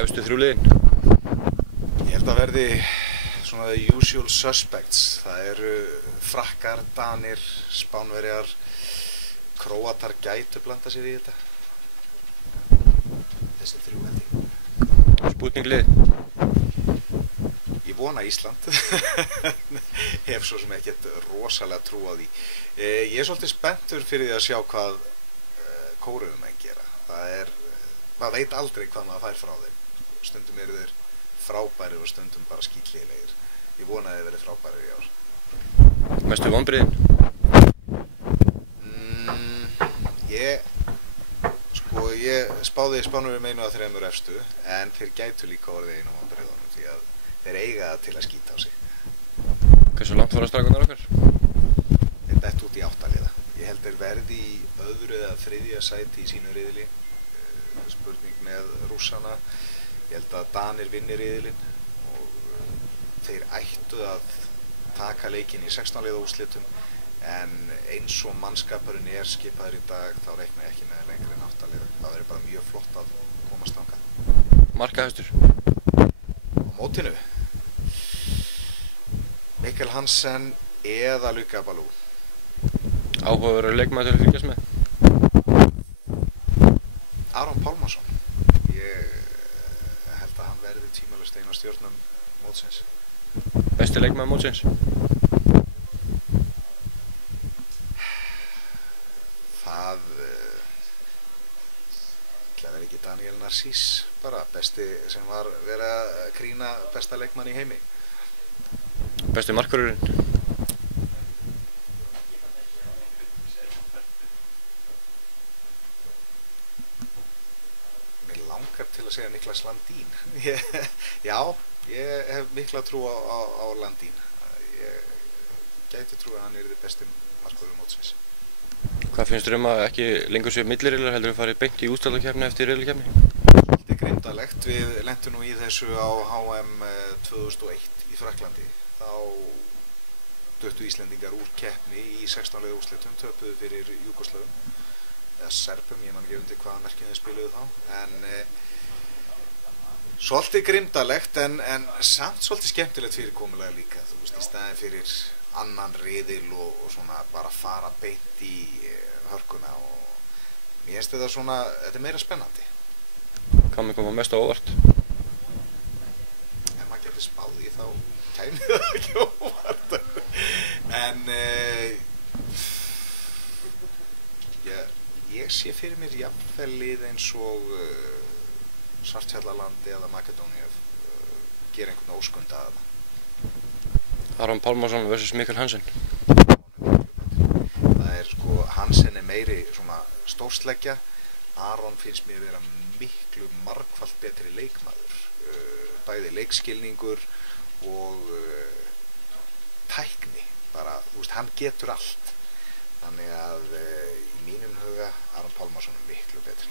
Efstu þrjú liðin? Ég held að verði svona the usual suspects. Það eru Frakkar, Danir, Spánverjar, Króatar gætu blanda sér í þetta. Þessi þrjú held ég. Spútninglið? Ég vona Ísland. Hef svo sem ekkert rosalega trú á því. Ég er svolítið spenntur fyrir því að sjá hvað Kóreumenn gera. Maður veit aldrei hvað maður fær frá þeim. Stundum eru þeir frábærir og stundum bara skítlélegir. Ég vona að þeir verði frábærir í ár. Mestu vonbrigðin? Ég spáði Spánverjum einu af þremur efstu, en þeir gætu líka orðið einu vonbrigðunum því að þeir eiga það til að skýta á sig. Hversu langt fara strákarnir okkar? Þeir dett út í 8 liða. Ég held þeir verði í öðru eða þriðja sæti í sínu riðli. Spurning með Rússana. Ég held að Danir vinni riðilinn og þeir ættu að taka leikinn í 16 liða úrslitum, en eins og mannskapurinn er skipaður í dag þá reikna ég ekki með lengri en 8 liða. Það verður bara mjög flott að komast þangað. Markahæstur? Á mótinu Mikkel Hansen eða Luka Balú. Áhugaverður leikmaður til að fylgjast með? Aron Pálmarsson. Ég held að hann verði tímalaust ein af stjörnum mótsins. Besti leikmaður mótsins? Það verði ekki Daniel Narcís, bara besti sem var verið að krýna besta leikmann í heimi. Besti markvörðurinn? Mér langar til að segja Niklas Landín. Já, ég hef mikla trú á Landín. Ég gæti trú að hann yrði besti markvörður mótsins. Hvað finnst þér að ekki lengur séu milliriðlar, heldur farið beint í úrslitakeppni eftir riðlakeppni? Svolítið grimmdarlegt. Við lentum nú í þessu á HM 2001 í Frakklandi. Þá duttu Íslendingar úr keppni í 16 liða úrslitum, töpuðu fyrir Júgóslavum eða Serbum, ég man ekki undir hvaða merkjum þeir spiluðu þá, en svolítið grimmdarlegt en samt svolítið skemmtilegt fyrirkomulega líka, þú veist, í staðinn fyrir annan riðil og svona bara fara beint í hörkuna, og mér finnst þetta svona, þetta er meira spennandi. Hvað mér koma mest á óvart? Ef maður getur spáð í þá kæmi það ekki óvart, en ég sé fyrir mér jafnvel lið eins og Svartfjallalandi eða Makedóníu gera einhvern óskunda að það. Aron Pálmarsson vs. Mikkel Hansen? Það er Hansen er meiri svona stórsleggja. Aron finnst mér vera miklu margfalt betri leikmaður, bæði leikskilningur og tækni, bara, þú veist, hann getur allt, þannig að í mínum huga Aron Pálmarsson er miklu betri.